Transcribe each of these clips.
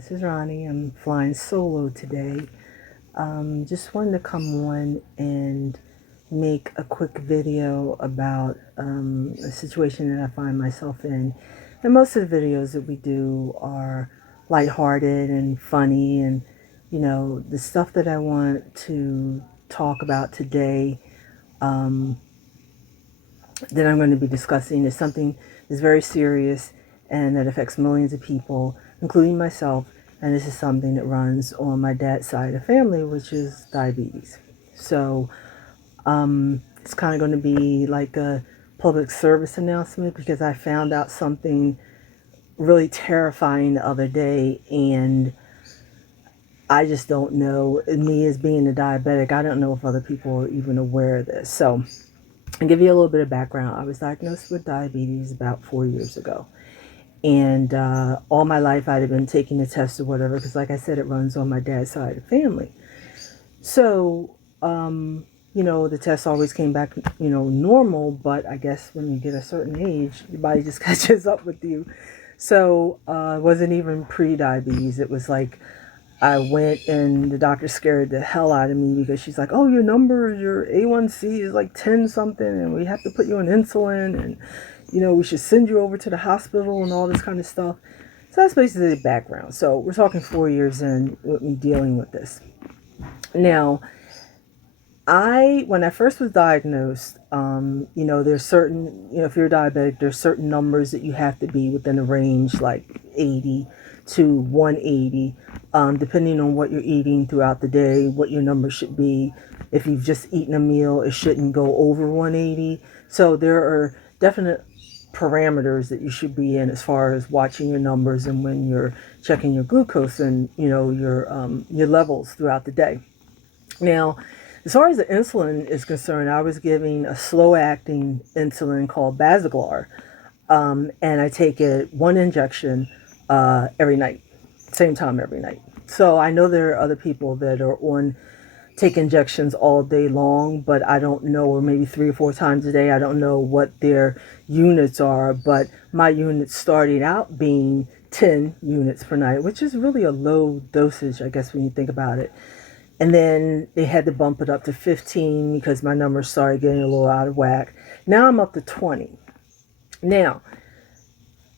This is Ronnie. I'm flying solo today. Just wanted to come on and make a quick video about a situation that I find myself in. And most of the videos that we do are lighthearted and funny, and the stuff that I want to talk about today, that I'm going to be discussing, is something that's very serious and that affects millions of people, including myself. And this is something that runs on my dad's side of the family, which is diabetes. So it's kind of going to be like a public service announcement, because I found out something really terrifying the other day, and I just don't know. Me as being a diabetic, I don't know if other people are even aware of this. So I'll give you a little bit of background. I was diagnosed with diabetes about 4 years ago. And all my life I'd have been taking the test or whatever, because like I said, it runs on my dad's side of the family. So, the test always came back, normal, but I guess when you get a certain age, your body just catches up with you. So it wasn't even pre-diabetes. It was like I went and the doctor scared the hell out of me, because she's like, oh, your A1C is like 10 something, and we have to put you on insulin, and we should send you over to the hospital and all this kind of stuff. So that's basically the background. So we're talking 4 years in with me dealing with this. Now, when I first was diagnosed, there's certain, if you're diabetic, there's certain numbers that you have to be within a range, like 80 to 180, depending on what you're eating throughout the day, what your number should be. If you've just eaten a meal, it shouldn't go over 180. So there are definite parameters that you should be in as far as watching your numbers and when you're checking your glucose and your levels throughout the day. Now, as far as the insulin is concerned, I was giving a slow-acting insulin called Basaglar, and I take it one injection every night, same time every night. So I know there are other people that are take injections all day long, but I don't know, or maybe 3 or 4 times a day. I don't know what their units are, but my units started out being 10 units per night, which is really a low dosage, I guess, when you think about it. And then they had to bump it up to 15 because my numbers started getting a little out of whack. Now I'm up to 20. Now,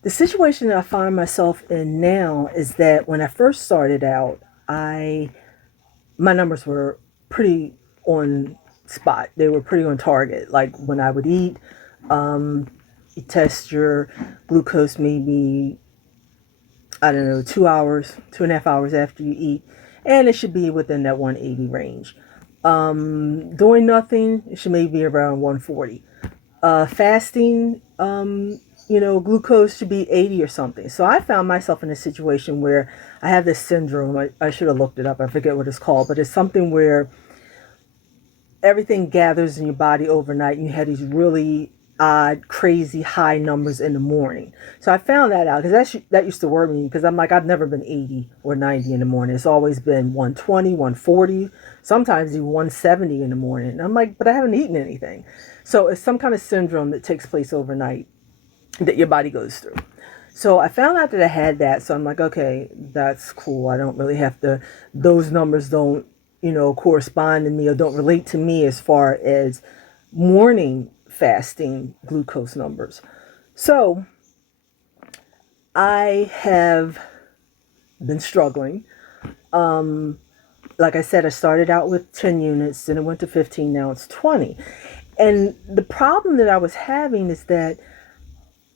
the situation that I find myself in now is that when I first started out, my numbers were pretty on spot. They were pretty on target. Like when I would eat, you test your glucose maybe, 2.5 hours after you eat, and it should be within that 180 range. Doing nothing, it should maybe be around 140. Fasting, glucose should be 80 or something. So I found myself in a situation where I have this syndrome. I should have looked it up. I forget what it's called, but it's something where everything gathers in your body overnight, and you had these really odd, crazy high numbers in the morning. So I found that out, because that used to worry me, because I'm like, I've never been 80 or 90 in the morning. It's always been 120, 140, sometimes even 170 in the morning. And I'm like, but I haven't eaten anything. So it's some kind of syndrome that takes place overnight that your body goes through. So I found out that I had that. So I'm like, okay, that's cool. I don't really have to, those numbers don't, correspond to me or don't relate to me as far as morning fasting glucose numbers. So I have been struggling. Like I said, I started out with 10 units, then it went to 15, now it's 20. And the problem that I was having is that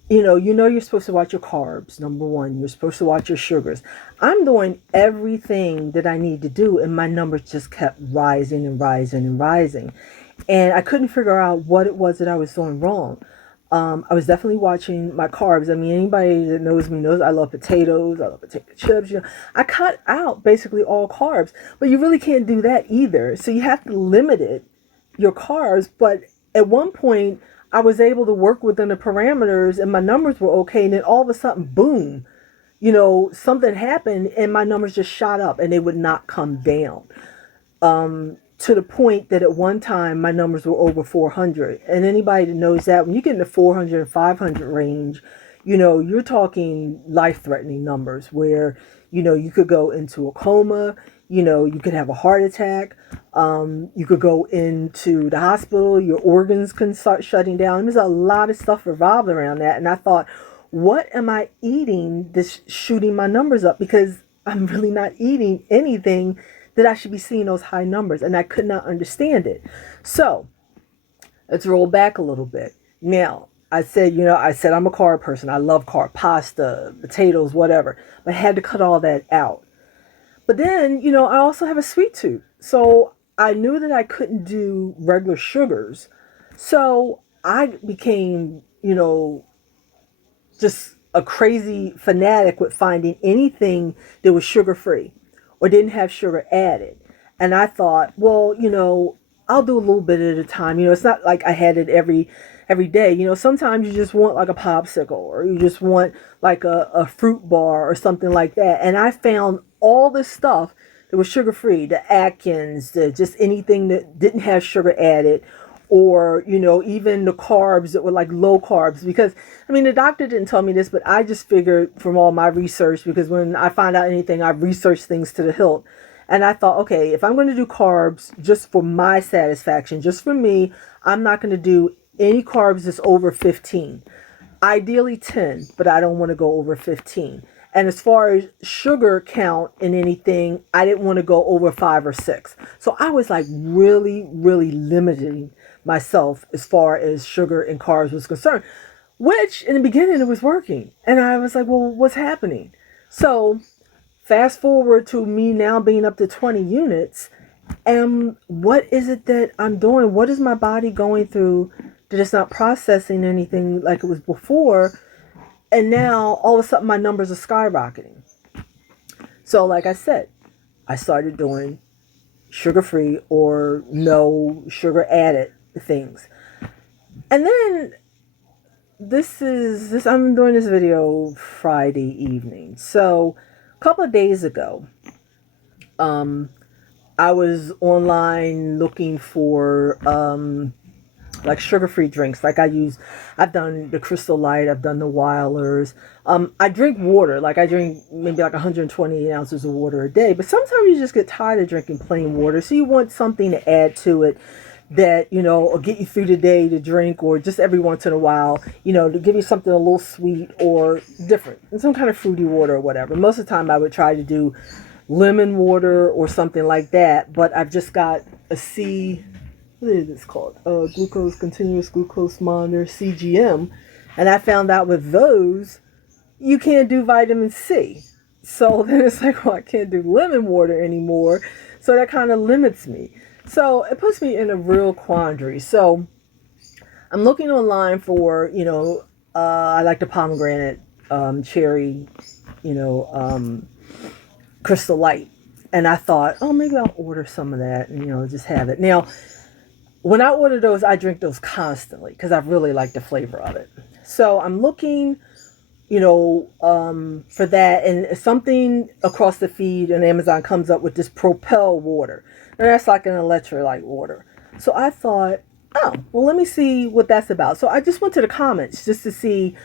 you're supposed to watch your carbs, number one. You're supposed to watch your sugars. I'm doing everything that I need to do, and my numbers just kept rising and rising and rising. And I couldn't figure out what it was that I was doing wrong. I was definitely watching my carbs. I mean, anybody that knows me knows I love potatoes. I love potato chips. I cut out basically all carbs, but you really can't do that either. So you have to limit your carbs. But at one point, I was able to work within the parameters and my numbers were okay. And then all of a sudden, boom, something happened and my numbers just shot up and they would not come down. To the point that at one time my numbers were over 400. And anybody that knows that, when you get in the 400 and 500 range, you're talking life-threatening numbers where You could go into a coma, you could have a heart attack, you could go into the hospital, your organs can start shutting down. There's a lot of stuff revolved around that. And I thought, what am I eating that's shooting my numbers up? Because I'm really not eating anything that I should be seeing those high numbers. And I could not understand it. So let's roll back a little bit. Now, I said I'm a carb person. I love carb, pasta, potatoes, whatever. But I had to cut all that out. But then, I also have a sweet tooth. So I knew that I couldn't do regular sugars. So I became, just a crazy fanatic with finding anything that was sugar free or didn't have sugar added. And I thought, well, I'll do a little bit at a time. It's not like I had it every day. Sometimes you just want like a popsicle, or you just want like a fruit bar or something like that. And I found all this stuff that was sugar free, the Atkins, just anything that didn't have sugar added, or even the carbs that were like low carbs. Because the doctor didn't tell me this, but I just figured from all my research, because when I find out anything, I research things to the hilt. And I thought, okay, if I'm going to do carbs just for my satisfaction, just for me, I'm not going to do any carbs that's over 15. Ideally 10, but I don't want to go over 15. And as far as sugar count in anything, I didn't want to go over 5 or 6. So I was like really, really limiting myself as far as sugar and carbs was concerned, which in the beginning it was working. And I was like, well, what's happening? So fast forward to me now being up to 20 units. And what is it that I'm doing? What is my body going through that it's not processing anything like it was before? And now all of a sudden my numbers are skyrocketing. So like I said, I started doing sugar-free or no sugar added things. And then I'm doing this video Friday evening. So a couple of days ago, I was online looking for like sugar-free drinks. Like I've done the Crystal Light, I've done the Wilders. I drink water. Like I drink maybe like 128 ounces of water a day. But sometimes you just get tired of drinking plain water, so you want something to add to it that will get you through the day to drink, or just every once in a while, to give you something a little sweet or different, and some kind of fruity water or whatever. Most of the time, I would try to do lemon water or something like that. But I've just got a what is this called? Continuous glucose monitor, CGM. And I found out with those, you can't do vitamin C. So then it's like, well, I can't do lemon water anymore. So that kind of limits me. So it puts me in a real quandary. So I'm looking online for, I like the pomegranate, cherry, Crystal Light. And I thought, oh, maybe I'll order some of that and, just have it. Now, when I order those, I drink those constantly because I really like the flavor of it. So I'm looking, for that, and something across the feed on Amazon comes up with this Propel water. And that's like an electrolyte water. So I thought, oh, well, let me see what that's about. So I just went to the comments just to see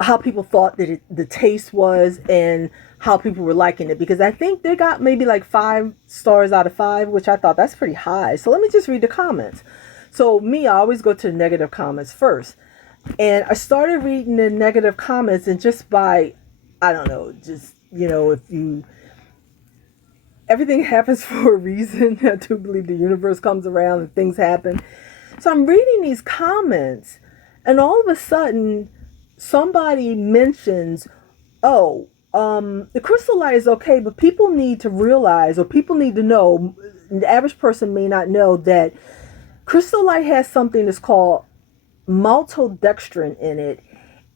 how people thought that the taste was and how people were liking it, because I think they got maybe like 5 stars out of 5, which I thought that's pretty high. So let me just read the comments. So I always go to the negative comments first. And I started reading the negative comments, and just by, I don't know, just, everything happens for a reason. I do believe the universe comes around and things happen. So I'm reading these comments, and all of a sudden somebody mentions, the Crystal Light is okay, but people need to realize, or people need to know, the average person may not know, that Crystal Light has something that's called Maltodextrin in it,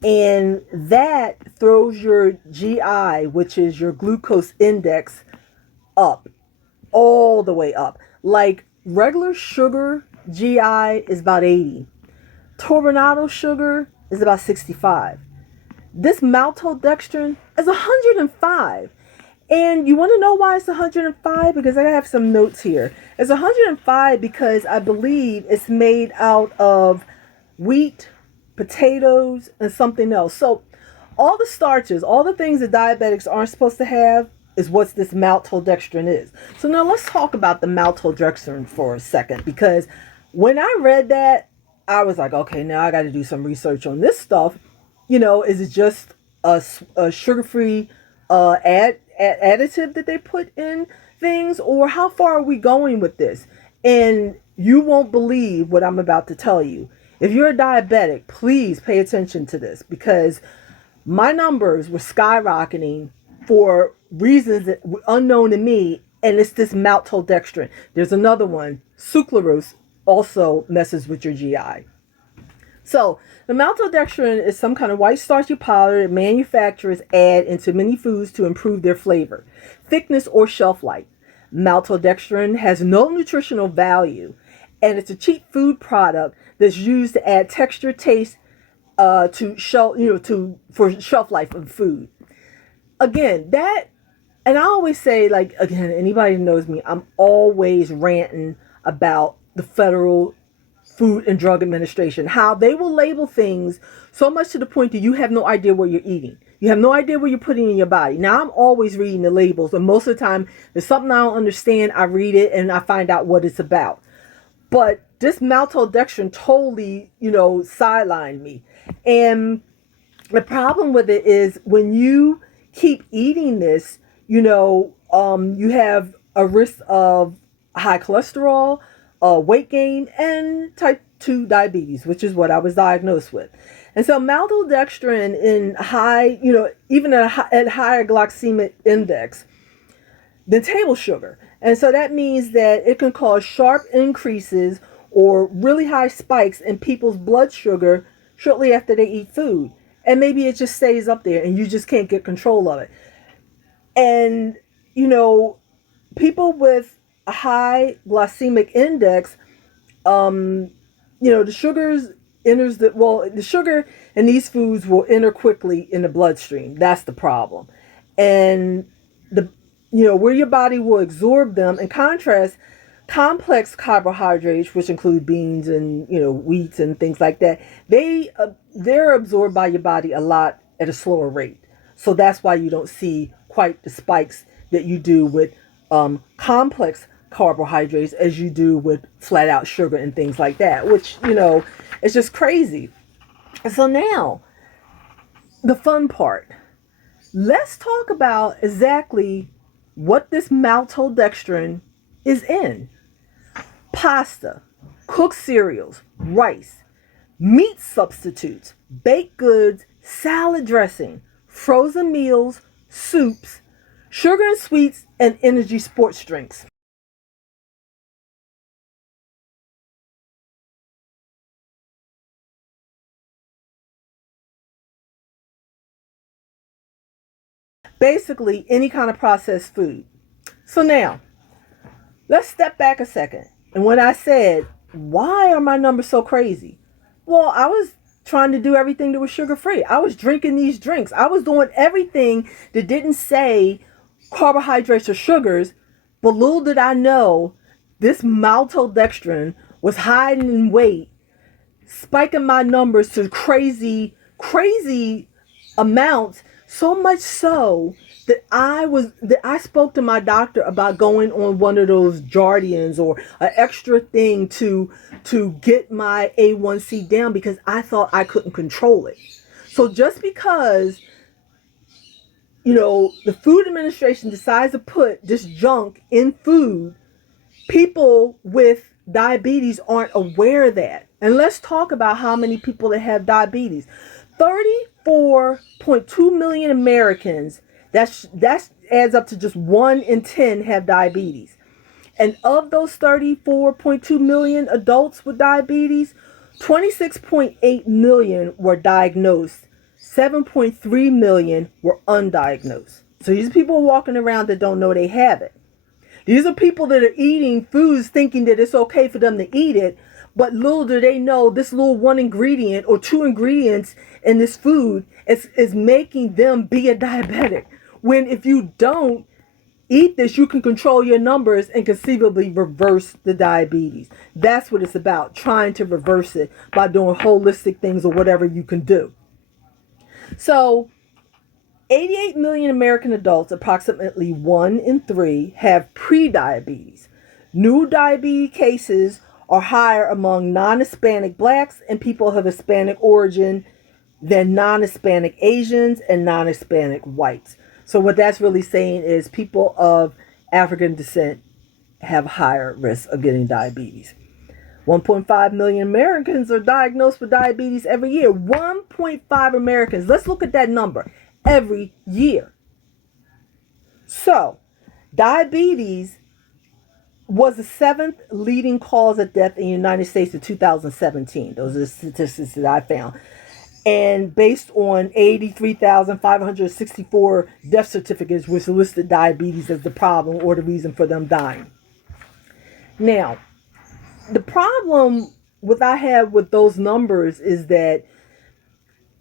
and that throws your GI, which is your glucose index, up, all the way up. Like regular sugar GI is about 80. Turbinado sugar is about 65. This maltodextrin is 105. And you want to know why it's 105? Because I have some notes here. It's 105 because I believe it's made out of wheat, potatoes, and something else. So all the starches, all the things that diabetics aren't supposed to have is what this maltodextrin is. So now let's talk about the maltodextrin for a second, because when I read that, I was like, okay, now I got to do some research on this stuff. Is it just a sugar-free additive that they put in things, or how far are we going with this? And you won't believe what I'm about to tell you. If you're a diabetic, please pay attention to this, because my numbers were skyrocketing for reasons that were unknown to me, and it's this maltodextrin. There's another one, sucralose, also messes with your GI. So the maltodextrin is some kind of white starchy powder that manufacturers add into many foods to improve their flavor, thickness, or shelf life. Maltodextrin has no nutritional value, and it's a cheap food product that's used to add texture, taste, to shelf, for shelf life of food. Again, and I always say, like, again, anybody who knows me, I'm always ranting about the Federal Food and Drug Administration, how they will label things so much to the point that you have no idea what you're eating. You have no idea what you're putting in your body. Now, I'm always reading the labels, and most of the time, there's something I don't understand, I read it, and I find out what it's about. But this maltodextrin totally, sidelined me. And the problem with it is when you keep eating this, you have a risk of high cholesterol, weight gain, and type 2 diabetes, which is what I was diagnosed with. And so maltodextrin in high, even at higher glycemic index than table sugar. And so that means that it can cause sharp increases or really high spikes in people's blood sugar shortly after they eat food. And maybe it just stays up there and you just can't get control of it. And, people with a high glycemic index, the sugar in these foods will enter quickly in the bloodstream. That's the problem. And where your body will absorb them. In contrast, complex carbohydrates, which include beans and wheats and things like that, they're absorbed by your body a lot at a slower rate. So that's why you don't see quite the spikes that you do with complex carbohydrates as you do with flat out sugar and things like that, which it's just crazy. So now the fun part. Let's talk about exactly what this maltodextrin is in. Pasta, cooked cereals, rice, meat substitutes, baked goods, salad dressing, frozen meals, soups, sugar and sweets, and energy sports drinks. Basically, any kind of processed food. So now, let's step back a second. And when I said, why are my numbers so crazy? Well, I was trying to do everything that was sugar free. I was drinking these drinks. I was doing everything that didn't say carbohydrates or sugars. But little did I know, this maltodextrin was hiding in weight, spiking my numbers to crazy, crazy amounts. So much so that I spoke to my doctor about going on one of those Jardians or an extra thing to get my A1C down, because I thought I couldn't control it. So just because the Food Administration decides to put this junk in food, people with diabetes aren't aware of that. And let's talk about how many people that have diabetes. 34.2 million Americans. That adds up to just 1 in 10 have diabetes. And of those 34.2 million adults with diabetes, 26.8 million were diagnosed. 7.3 million were undiagnosed. So these people are walking around that don't know they have it. These are people that are eating foods thinking that it's okay for them to eat it, but little do they know this little 1 ingredient or 2 ingredients in this food is making them be a diabetic. When if you don't eat this, you can control your numbers and conceivably reverse the diabetes. That's what it's about, trying to reverse it by doing holistic things or whatever you can do. So 88 million American adults, approximately 1 in 3, have prediabetes. New diabetes cases are higher among non-Hispanic blacks and people of Hispanic origin than non-Hispanic Asians and non-Hispanic whites. So what that's really saying is people of African descent have higher risk of getting diabetes. 1.5 million Americans are diagnosed with diabetes every year. 1.5 Americans. Let's look at that number. Every year. So, diabetes was the 7th leading cause of death in the United States in 2017. Those are the statistics that I found. And based on 83,564 death certificates, which listed diabetes as the problem or the reason for them dying. Now, the problem I have with those numbers is that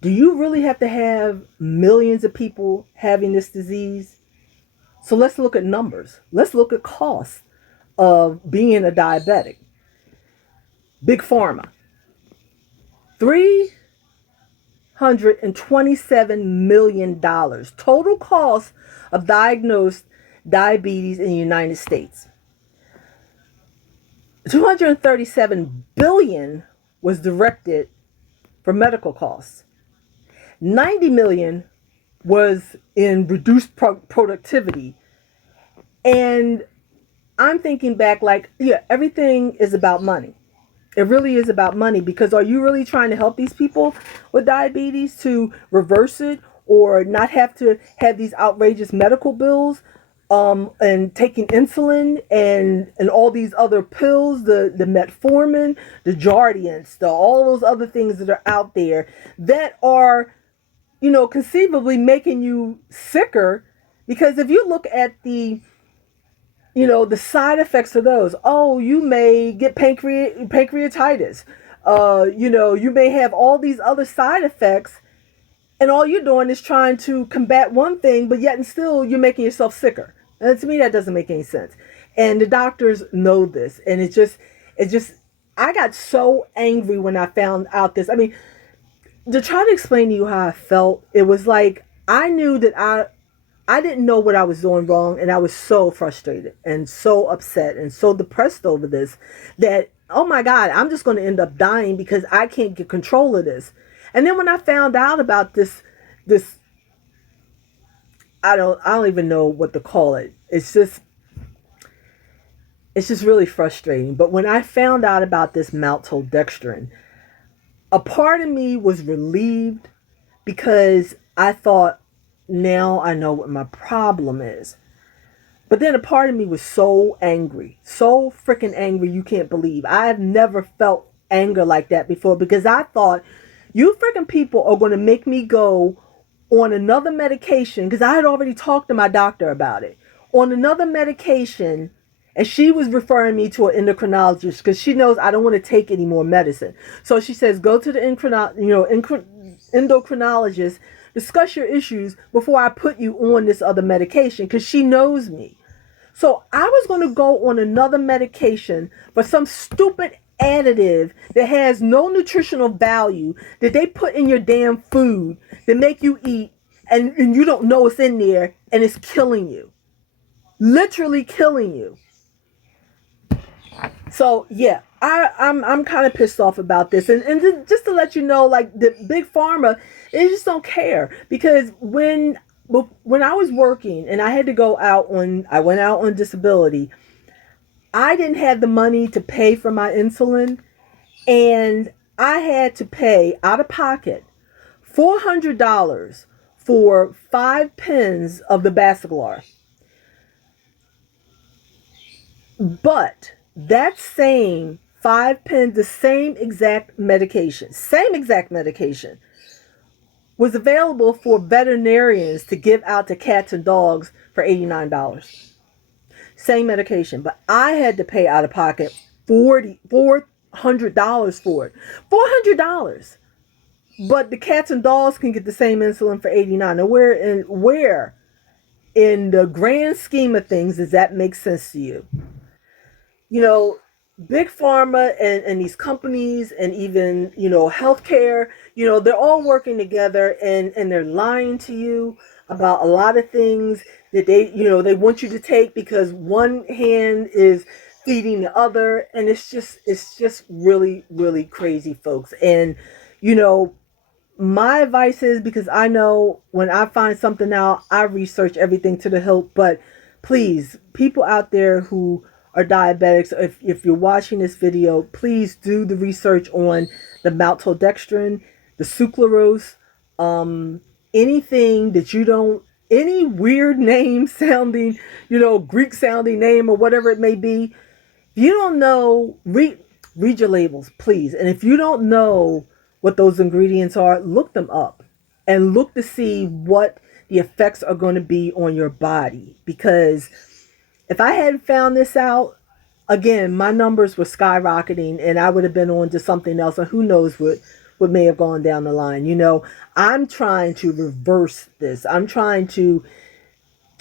do you really have to have millions of people having this disease? So let's look at numbers. Let's look at costs of being a diabetic. Big Pharma. $327 million total cost of diagnosed diabetes in the United States. 237 billion was directed for medical costs. 90 million was in reduced productivity. And I'm thinking back like, yeah, everything is about money. It really is about money, because are you really trying to help these people with diabetes to reverse it or not have to have these outrageous medical bills and taking insulin and all these other pills, the metformin, the Jardiance, all those other things that are out there that are, conceivably making you sicker? Because if you look at the side effects of those, you may get pancreatitis. You may have all these other side effects, and all you're doing is trying to combat one thing, but yet and still you're making yourself sicker. And to me, that doesn't make any sense. And the doctors know this, and it just, I got so angry when I found out this. I mean, to try to explain to you how I felt, it was like I knew that I didn't know what I was doing wrong, and I was so frustrated and so upset and so depressed over this that, oh my God, I'm just going to end up dying because I can't get control of this. And then when I found out about this I don't even know what to call it. It's just really frustrating. But when I found out about this Maltodextrin, a part of me was relieved because I thought, now I know what my problem is. But then a part of me was so angry, so freaking angry you can't believe. I've never felt anger like that before, because I thought, you freaking people are going to make me go on another medication, because I had already talked to my doctor about it, on another medication, and she was referring me to an endocrinologist because she knows I don't want to take any more medicine. So she says, go to the endocrinologist, discuss your issues before I put you on this other medication, because she knows me. So I was going to go on another medication for some stupid additive that has no nutritional value that they put in your damn food that make you eat, and you don't know it's in there, and it's killing you. Literally killing you. So yeah, I'm kind of pissed off about this, and just to let you know, like, the big pharma, they just don't care. Because when I was working and I had to I went out on disability, I didn't have the money to pay for my insulin, and I had to pay out of pocket $400 for 5 pens of the Basaglar. But that same 5 pens, the same exact medication, was available for veterinarians to give out to cats and dogs for $89. Same medication, but I had to pay out of pocket $400 for it. $400. But the cats and dogs can get the same insulin for $89. Now, where in the grand scheme of things does that make sense to you? Big pharma and these companies, and even, healthcare, they're all working together, and they're lying to you. about a lot of things that they want you to take because one hand is feeding the other, and it's just really, really crazy, folks. And you know, my advice is, because I know when I find something out, I research everything to the hilt. But please, people out there who are diabetics, if you're watching this video, please do the research on the maltodextrin, the sucralose, anything that you don't, any weird name sounding, Greek sounding name or whatever it may be. If you don't know, read your labels, please. And if you don't know what those ingredients are, look them up and look to see what the effects are going to be on your body. Because if I hadn't found this out, again, my numbers were skyrocketing and I would have been on to something else. And who knows what may have gone down the line. I'm trying to reverse this. I'm trying to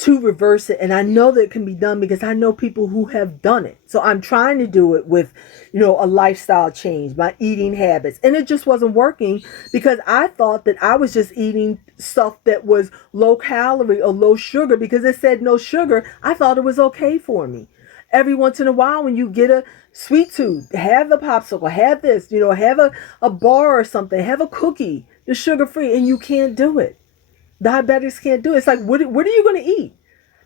reverse it, and I know that it can be done because I know people who have done it. So I'm trying to do it with a lifestyle change, my eating habits, and it just wasn't working because I thought that I was just eating stuff that was low calorie or low sugar because it said no sugar. I thought it was okay for me. Every once in a while, when you get a sweet tooth, have a popsicle, have this, have a bar or something, have a cookie, the sugar free, and you can't do it. Diabetics can't do it. It's like, what are you going to eat?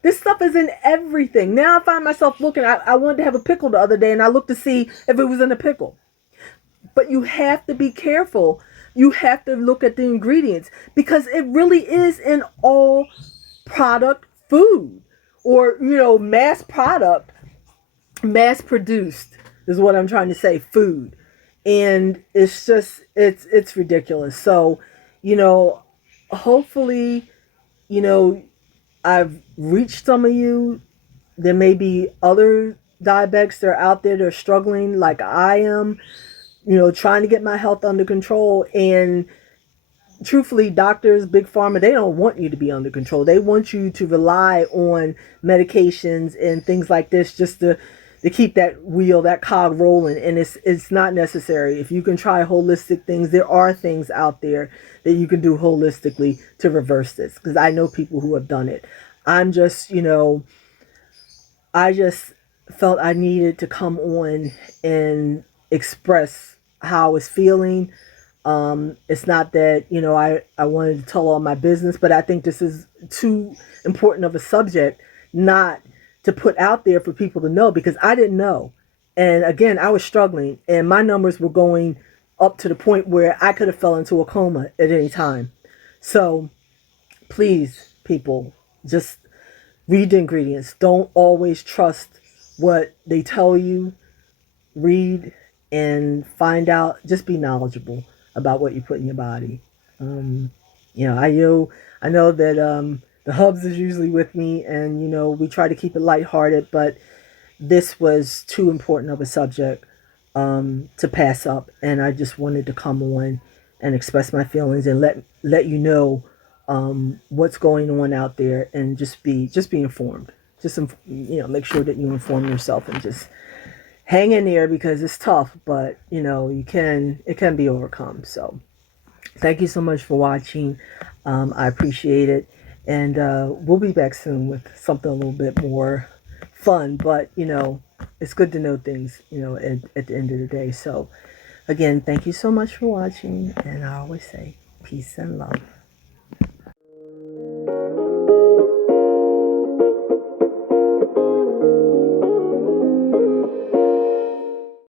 This stuff is in everything. Now I find myself looking. I wanted to have a pickle the other day, and I looked to see if it was in a pickle. But you have to be careful. You have to look at the ingredients because it really is in all product food, or mass product, mass produced is what I'm trying to say, food. And it's just it's ridiculous. So, hopefully, I've reached some of you. There may be other diabetics that are out there that are struggling like I am, trying to get my health under control. And truthfully, doctors, big pharma, they don't want you to be under control. They want you to rely on medications and things like this just to keep that wheel, that cog rolling. And it's not necessary. If you can try holistic things, there are things out there that you can do holistically to reverse this. Because I know people who have done it. I'm just, I just felt I needed to come on and express how I was feeling. It's not that, I wanted to tell all my business, but I think this is too important of a subject not to put out there for people to know, because I didn't know. And again, I was struggling and my numbers were going up to the point where I could have fell into a coma at any time. So please, people, just read the ingredients. Don't always trust what they tell you. Read and find out. Just be knowledgeable about what you put in your body. I know that the hubs is usually with me, and we try to keep it lighthearted, but this was too important of a subject to pass up, and I just wanted to come on and express my feelings and let you know what's going on out there, and just be informed. Just make sure that you inform yourself and just hang in there, because it's tough, but it can be overcome. So thank you so much for watching. I appreciate it, and we'll be back soon with something a little bit more fun, but it's good to know things at the end of the day. So again, thank you so much for watching, and I always say peace and love.